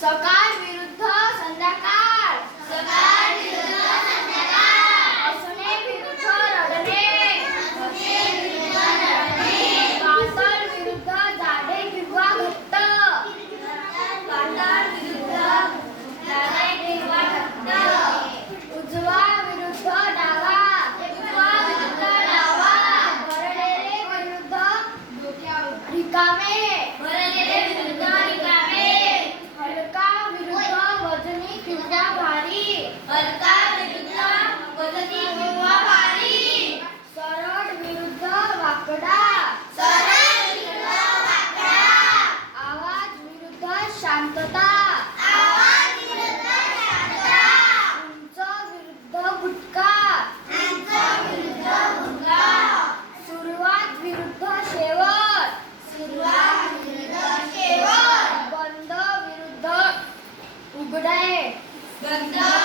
सकाळ विरुद्ध संध्याकाळ. सकाळ विरुद्ध संध्याकाळ. हसणे विरुद्ध रडणे. हसणे विरुद्ध रडणे. पातळ विरुद्ध जाडे किंवा घट्ट. पातळ विरुद्ध जाडे किंवा घट्ट. उजवा विरुद्ध डावा. उजवा विरुद्ध डावा. भरलेले विरुद्ध रिकामे. भरलेले विरुद्ध रिकामे. हलका विरुद्ध वजनी किंवा भारी. हलका विरुद्ध वजनी किंवा भारी. सरळ विरुद्ध वाकडा. सरळ विरुद्ध वाकडा. आवाज विरुद्ध शांतता. आवाज विरुद्ध शांतता. उंच विरुद्ध बुटका. उंच विरुद्ध भुंगा. सुरुवात विरुद्ध शेवट. सुरुवात विरुद्ध शेवट. बंद विरुद्ध उघडे. बंद